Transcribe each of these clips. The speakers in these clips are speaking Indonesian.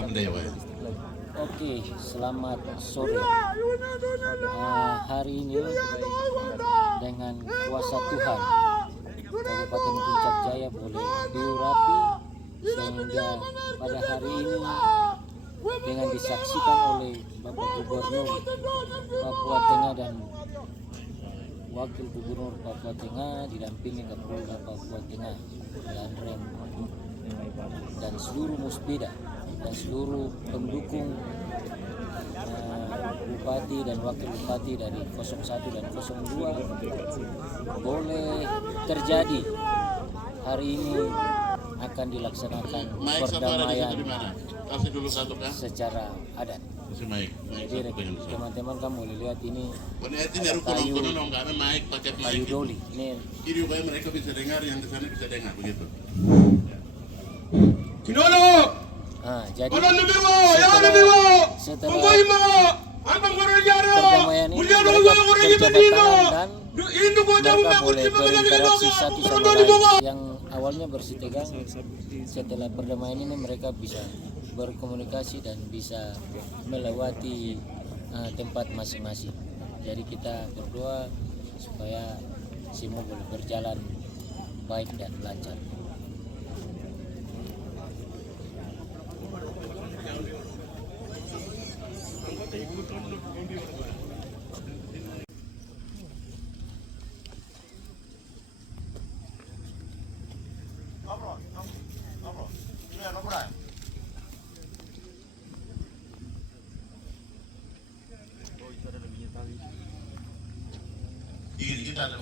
Oke, selamat sore. Hari ini dengan kuasa Tuhan Kabupaten Puncak Jaya boleh diurapi sehingga pada hari ini dengan disaksikan oleh Bapak Gubernur Papua Tengah dan Wakil Gubernur Papua Tengah didampingi Kapolda Papua Tengah dan dan seluruh musbida dan seluruh pendukung Bupati dan Wakil Bupati dari 01 dan 02 boleh terjadi. Hari ini akan dilaksanakan perdamaian secara adat. Jadi teman-teman kamu boleh lihat ini kayu doli. Ini mereka bisa dengar, yang di sana bisa dengar begitu. Jadi setelah perdamaian ini mereka berjabat tangan dan mereka boleh berinteraksi satu sama lain. Yang awalnya bersih tegang, setelah perdamaian ini mereka bisa berkomunikasi dan bisa melewati tempat masing-masing. Jadi kita berdoa supaya semua boleh berjalan baik dan lancar. Kita ada.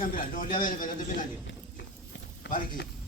Cambiare, non li avete per le penali. Vale chi?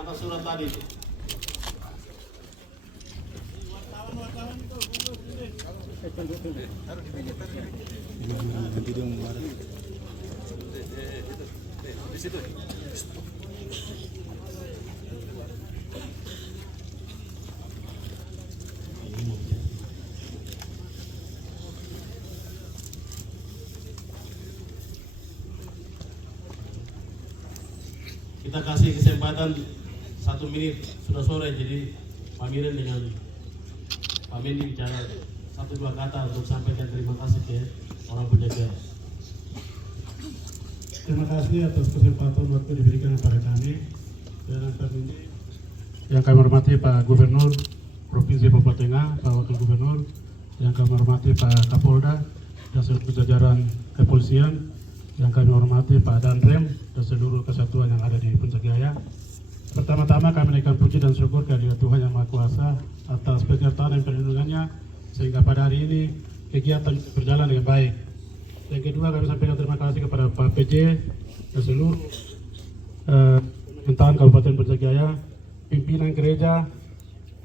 Mana surat tadi? Kita kasih kesempatan 1 menit, sudah sore, jadi Pak Miren dengan Pak Mendy bicara 1-2 kata untuk sampaikan terima kasih ke orang penjaga. Terima kasih atas kesempatan waktu diberikan kepada kami dan yang kami hormati Pak Gubernur Provinsi Papua Tengah, Pak Wakil Gubernur, yang kami hormati Pak Kapolda dan seluruh jajaran kepolisian, yang kami hormati Pak Danrem dan seluruh kesatuan yang ada di Puncak Jaya. Pertama-tama kami naikkan puji dan syukur kehadirat Tuhan Yang Maha Kuasa atas penyertaan dan perlindungannya sehingga pada hari ini kegiatan berjalan dengan baik. Yang kedua, kami sampaikan terima kasih kepada Pak PJ dan seluruh pemerintahan Kabupaten Puncak Jaya, pimpinan gereja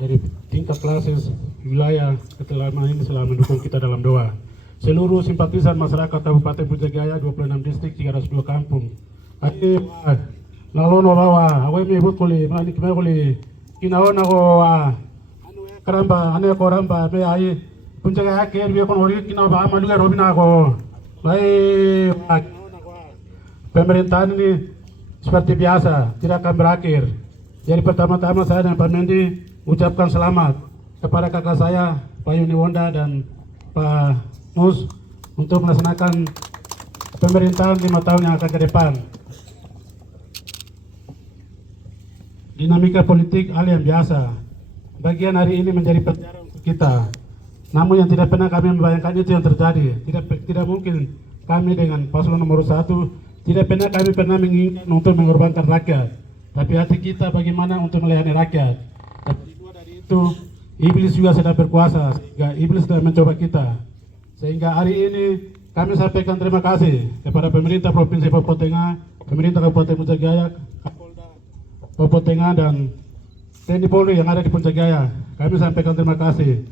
dari tingkat klasis wilayah ketelama ini selalu mendukung kita dalam doa. Seluruh simpatisan masyarakat Kabupaten Puncak Jaya 26 distrik 302 kampung. Ayo nalono bawa, awe mi bukuli, mani kime kuli, kinaon ako anu karamba ane koramba me ai punjaga akhir biar kon ori kina ba maluga robina ko baik pemerintahan ini seperti biasa tidak akan berakhir. Jadi pertama-tama saya dan Pak Mendi ucapkan selamat kepada kakak saya Pak Yuni Wonda dan Pak Mus untuk melaksanakan pemerintahan 5 tahun yang akan ke depan. Dinamika politik hal yang biasa. Bagian hari ini menjadi pelajaran untuk kita. Namun yang tidak pernah kami membayangkan itu yang terjadi. Tidak mungkin kami dengan paslon nomor 1 tidak pernah menginginkan untuk mengorbankan rakyat. Tapi hati kita bagaimana untuk melayani rakyat. Tapi di luar dari itu, iblis juga sedang berkuasa. Sehingga iblis sedang mencoba kita. Sehingga hari ini kami sampaikan terima kasih kepada pemerintah Provinsi Papua Tengah, pemerintah Kabupaten Puncak Jaya, Kapolda Papua Tengah dan TNI Polri yang ada di Puncak Jaya. Kami sampaikan terima kasih.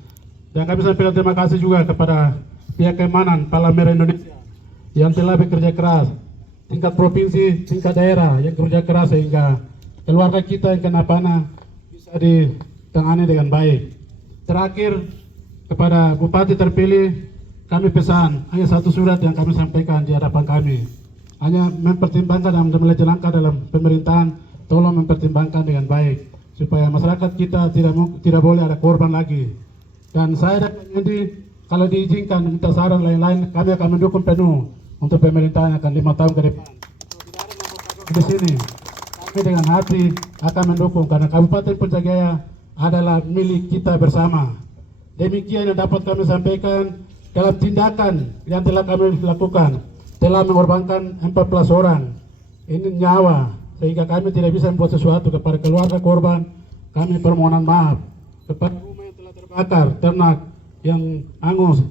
Dan kami sampaikan terima kasih juga kepada pihak keamanan Palang Merah Indonesia yang telah bekerja keras, tingkat provinsi, tingkat daerah yang bekerja keras sehingga keluarga kita yang kena panah bisa ditangani dengan baik. Terakhir kepada Bupati terpilih, kami pesan hanya satu surat yang kami sampaikan di hadapan kami. Hanya mempertimbangkan dan menjalankan dalam pemerintahan, tolong mempertimbangkan dengan baik supaya masyarakat kita tidak boleh ada korban lagi. Dan saya dan Mendi kalau diizinkan minta saran lain-lain, kami akan mendukung penuh untuk pemerintahan yang akan 5 tahun ke depan. Di sini kami dengan hati akan mendukung karena Kabupaten Puncak Jaya adalah milik kita bersama. Demikian yang dapat kami sampaikan dalam tindakan yang telah kami lakukan, telah mengorbankan 14 orang ini nyawa, sehingga kami tidak bisa membuat sesuatu kepada keluarga korban. Kami permohonan maaf kepada rumah yang telah terbakar, ternak yang hangus,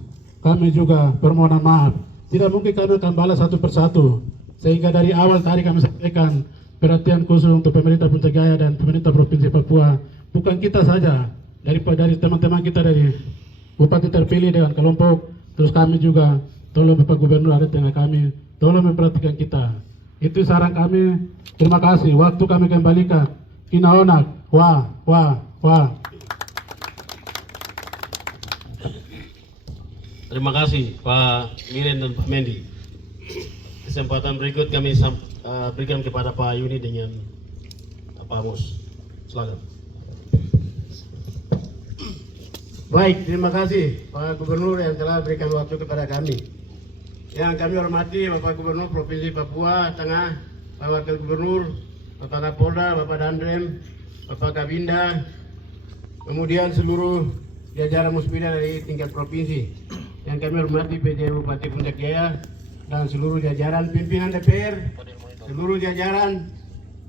kami juga permohonan maaf. Tidak mungkin kami akan balas satu persatu, sehingga dari awal tadi kami sampaikan perhatian khusus untuk pemerintah Puncak Jaya dan pemerintah Provinsi Papua. Bukan kita saja, dari teman-teman kita dari Bupati terpilih dengan kelompok, terus kami juga tolong Bapak Gubernur ada di tengah kami, tolong memperhatikan kita. Itu saran kami. Terima kasih. Waktu kami kembalikan. Kinaonak. Wah. Terima kasih Pak Miren dan Pak Mendi. Kesempatan berikut kami berikan kepada Pak Yuni dengan Pak Mus. Silakan. Baik, terima kasih Pak Gubernur yang telah berikan waktu kepada kami. Yang kami hormati Bapak Gubernur Provinsi Papua Tengah, Pak Wakil Gubernur, Bapak Kapolda, Bapak Dandrem, Bapak Kabinda, kemudian seluruh jajaran Muspida dari tingkat provinsi. Yang kami hormati PJ Bupati Puncak Jaya dan seluruh jajaran pimpinan DPR, seluruh jajaran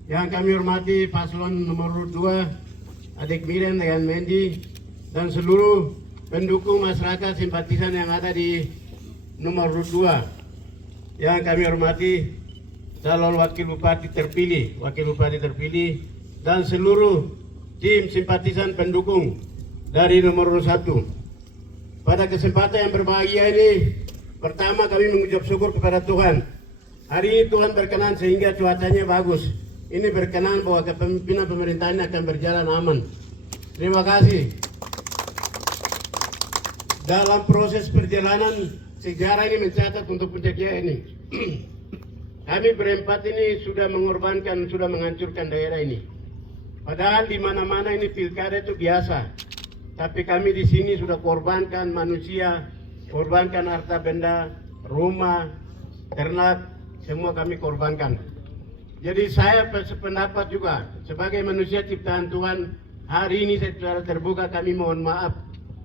yang kami hormati paslon nomor 2, Adik Miren dengan Mendi, dan seluruh pendukung masyarakat simpatisan yang ada di nomor 2 yang kami hormati calon wakil bupati terpilih, dan seluruh tim simpatisan pendukung dari nomor 1. Pada kesempatan yang berbahagia ini, pertama kami mengucap syukur kepada Tuhan. Hari ini Tuhan berkenan sehingga cuacanya bagus. Ini berkenan bahwa kepemimpinan pemerintahan akan berjalan aman. Terima kasih. Dalam proses perjalanan sejarah ini mencatat untuk Puncak Jaya ini. Kami berempat ini sudah mengorbankan, sudah menghancurkan daerah ini. Padahal di mana-mana ini pilkada itu biasa. Tapi kami di sini sudah korbankan manusia, korbankan harta benda, rumah, ternak, semua kami korbankan. Jadi saya berpendapat juga sebagai manusia ciptaan Tuhan, hari ini secara terbuka kami mohon maaf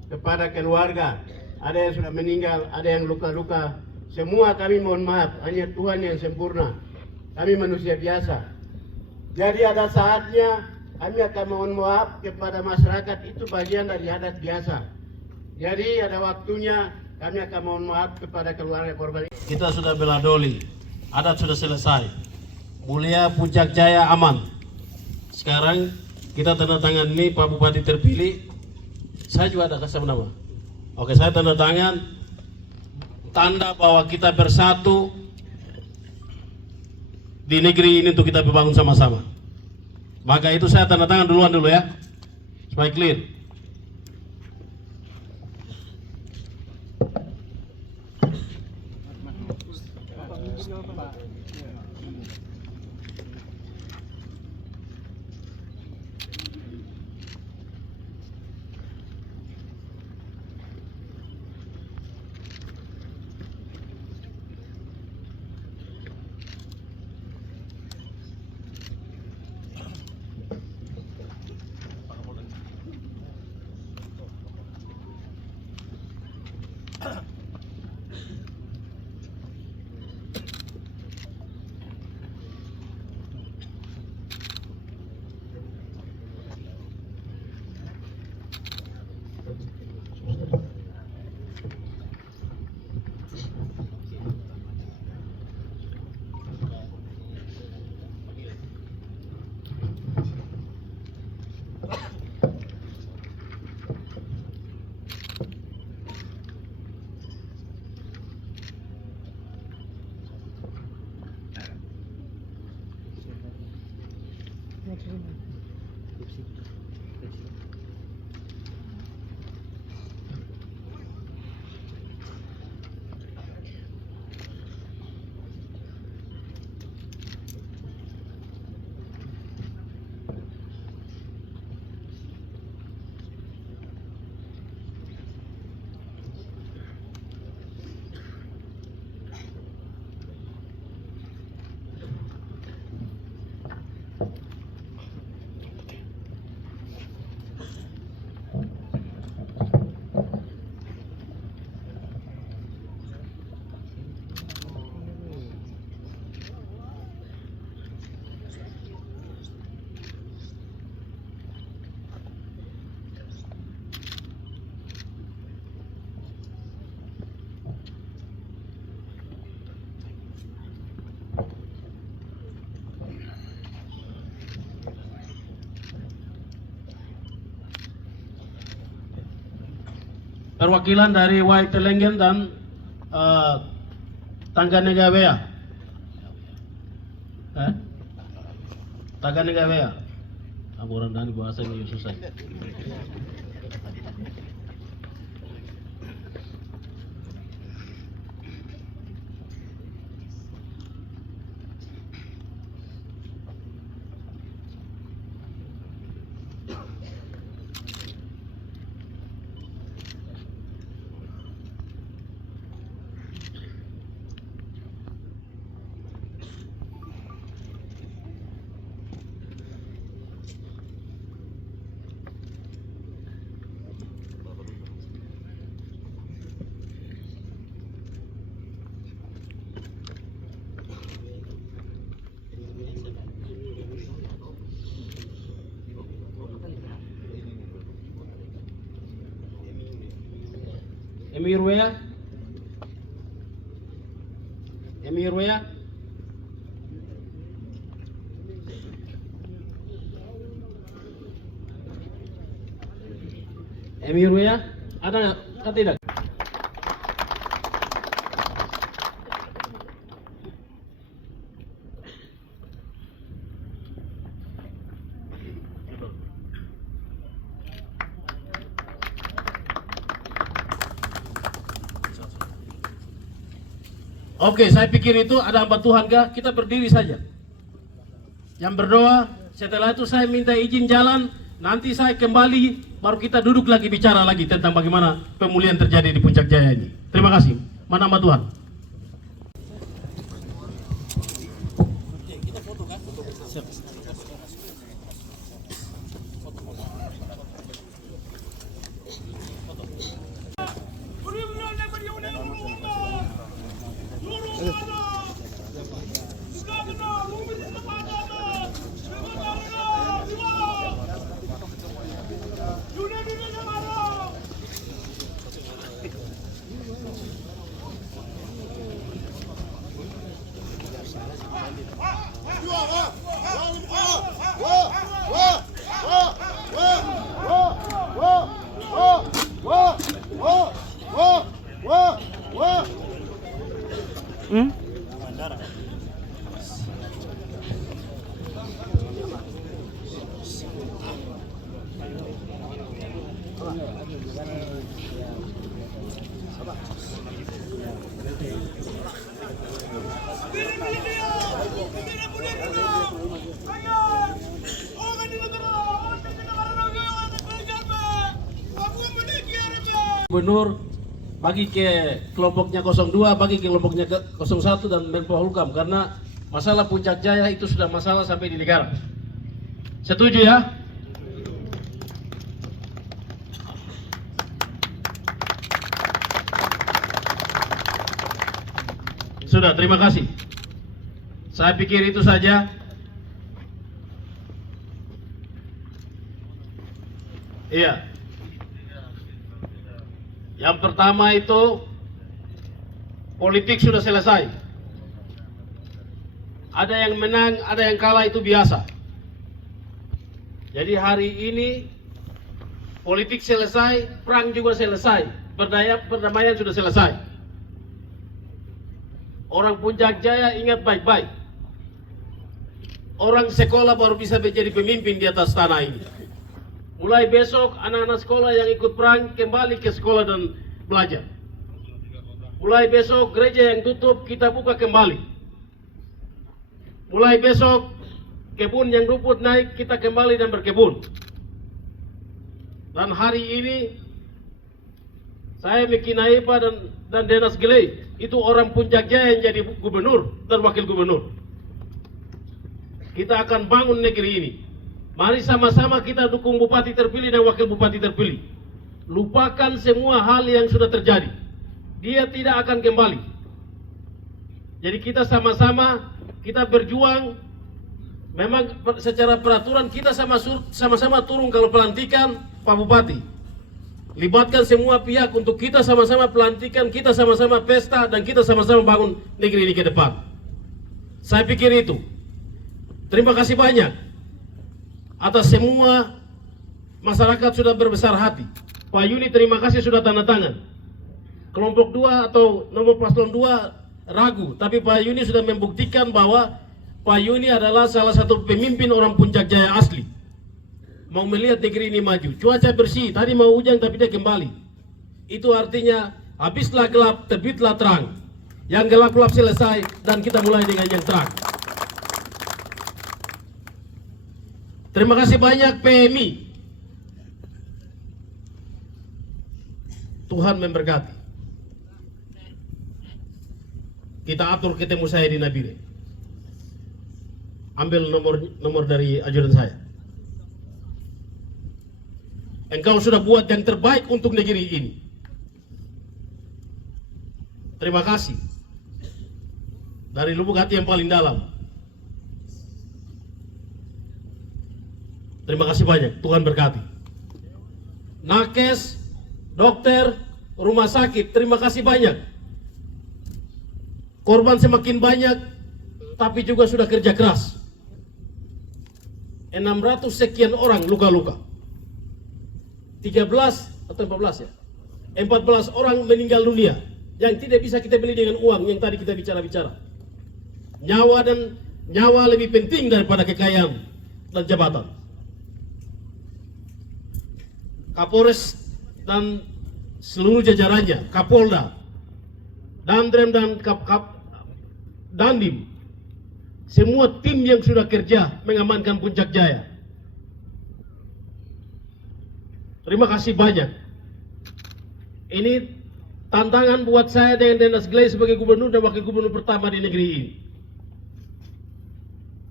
kepada keluarga, ada yang sudah meninggal, ada yang luka-luka, semua kami mohon maaf, hanya Tuhan yang sempurna, kami manusia biasa. Jadi ada saatnya kami akan mohon maaf kepada masyarakat, itu bagian dari adat biasa. Jadi ada waktunya kami akan mohon maaf kepada keluarga korban. Kita sudah bela doli, adat sudah selesai, mulia Puncak Jaya aman. Sekarang kita tanda tangan ini Pak Bupati terpilih. Saya juga ada kasih nama. Oke, saya tanda tangan, tanda bahwa kita bersatu di negeri ini untuk kita membangun sama-sama. Maka itu saya tanda tangan duluan dulu ya, supaya clear. Perwakilan dari Wai Telenggen dan Tangganegawea. Tangganegawea. Aburan dan bahasa ini susah. Emirwea. Emirwea. Emirwea. Ada atau tidak? Oke, saya pikir itu ada hamba Tuhan kah? Kita berdiri saja. Yang berdoa, setelah itu saya minta izin jalan, nanti saya kembali, baru kita duduk lagi bicara lagi tentang bagaimana pemulihan terjadi di Puncak Jaya ini. Terima kasih. Mana hamba Tuhan? Gubernur bagi ke kelompoknya 02, bagi ke kelompoknya 01 dan Menko Polhukam, karena masalah Puncak Jaya itu sudah masalah sampai di negara. Setuju ya? Sudah, terima kasih. Saya pikir itu saja. Iya. Yang pertama itu politik sudah selesai. Ada yang menang, ada yang kalah, itu biasa. Jadi hari ini politik selesai, perang juga selesai, perdamaian sudah selesai. Orang Puncak Jaya ingat baik-baik. Orang sekolah baru bisa menjadi pemimpin di atas tanah ini. Mulai besok anak-anak sekolah yang ikut perang kembali ke sekolah dan belajar. Mulai besok gereja yang tutup kita buka kembali. Mulai besok kebun yang rumput naik kita kembali dan berkebun. Dan hari ini saya Miki Naipa dan Denas Gelei itu orang Puncak Jaya yang jadi gubernur dan wakil gubernur. Kita akan bangun negeri ini. Mari sama-sama kita dukung bupati terpilih dan wakil bupati terpilih. Lupakan semua hal yang sudah terjadi. Dia tidak akan kembali. Jadi kita sama-sama kita berjuang. Memang secara peraturan kita sama-sama turun kalau pelantikan Pak Bupati. Libatkan semua pihak untuk kita sama-sama pelantikan, kita sama-sama pesta, dan kita sama-sama bangun negeri ini ke depan. Saya pikir itu. Terima kasih banyak atas semua masyarakat sudah berbesar hati. Pak Yuni terima kasih sudah tanda tangan. Kelompok 2 atau nomor paslon 2 ragu, tapi Pak Yuni sudah membuktikan bahwa Pak Yuni adalah salah satu pemimpin orang Puncak Jaya asli. Mau melihat negeri ini maju. Cuaca bersih, tadi mau hujan tapi dia kembali. Itu artinya habislah gelap, terbitlah terang. Yang gelap-gelap selesai dan kita mulai dengan yang terang. Terima kasih banyak PMI. Tuhan memberkati. Kita atur ketemu saya di Nabire. Ambil nomor dari ajudan saya. Engkau sudah buat yang terbaik untuk negeri ini. Terima kasih. Dari lubuk hati yang paling dalam. Terima kasih banyak, Tuhan berkati. Nakes, dokter, rumah sakit, terima kasih banyak. Korban semakin banyak, tapi juga sudah kerja keras. 600 sekian orang luka-luka. 13 atau 14 ya? 14 orang meninggal dunia yang tidak bisa kita beli dengan uang yang tadi kita bicara-bicara. Nyawa lebih penting daripada kekayaan dan jabatan. Kapolres dan seluruh jajarannya, Kapolda, Dandrem dan Dandim, semua tim yang sudah kerja mengamankan Puncak Jaya. Terima kasih banyak. Ini tantangan buat saya dengan Denas Gelei sebagai gubernur dan wakil gubernur pertama di negeri ini.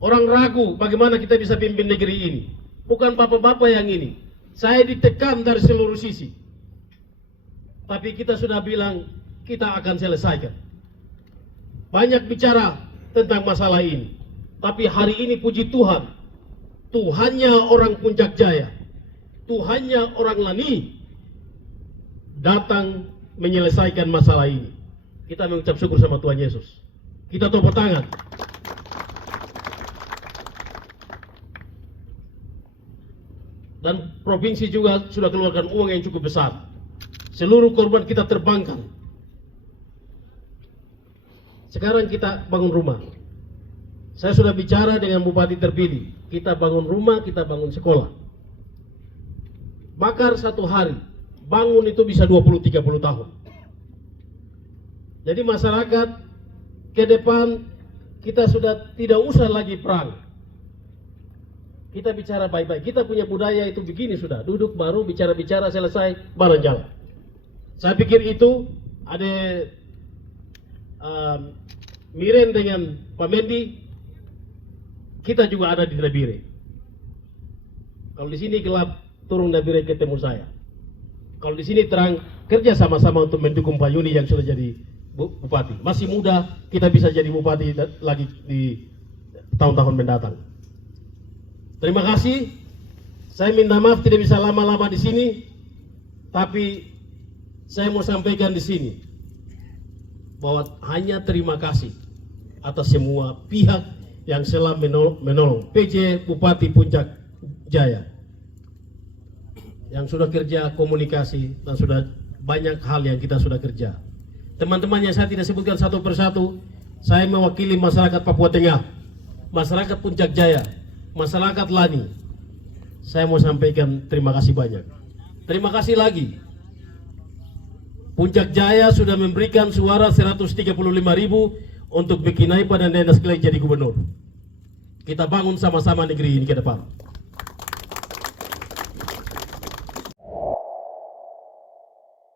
Orang ragu bagaimana kita bisa pimpin negeri ini. Bukan bapak-bapak yang ini. Saya ditekan dari seluruh sisi. Tapi kita sudah bilang kita akan selesaikan. Banyak bicara tentang masalah ini. Tapi hari ini puji Tuhan. Tuhannya orang Puncak Jaya. Tuhannya orang Lani datang menyelesaikan masalah ini. Kita mengucap syukur sama Tuhan Yesus. Kita tepuk tangan. Dan provinsi juga sudah keluarkan uang yang cukup besar. Seluruh korban kita terbangkan. Sekarang kita bangun rumah. Saya sudah bicara dengan bupati terpilih. Kita bangun rumah, kita bangun sekolah. Bakar satu hari, bangun itu bisa 20-30 tahun. Jadi masyarakat ke depan kita sudah tidak usah lagi perang. Kita bicara baik-baik. Kita punya budaya itu begini sudah. Duduk baru bicara-bicara selesai bareng jalan. Saya pikir itu ada Miren dengan Pak Mendi. Kita juga ada di Dabire. Kalau di sini gelap, turun Dabire ketemu saya. Kalau di sini terang, kerja sama-sama untuk mendukung Pak Yuni yang sudah jadi bupati. Masih muda, kita bisa jadi bupati lagi di tahun-tahun mendatang. Terima kasih. Saya minta maaf tidak bisa lama-lama di sini, tapi saya mau sampaikan di sini bahwa hanya terima kasih atas semua pihak yang selalu menolong PJ Bupati Puncak Jaya yang sudah kerja komunikasi dan sudah banyak hal yang kita sudah kerja. Teman-teman yang saya tidak sebutkan satu persatu, saya mewakili masyarakat Papua Tengah, masyarakat Puncak Jaya, masyarakat Lani. Saya mau sampaikan terima kasih banyak. Terima kasih lagi. Puncak Jaya sudah memberikan suara 135.000 untuk Bikinai pada Nenas Klei jadi gubernur. Kita bangun sama-sama negeri ini ke depan.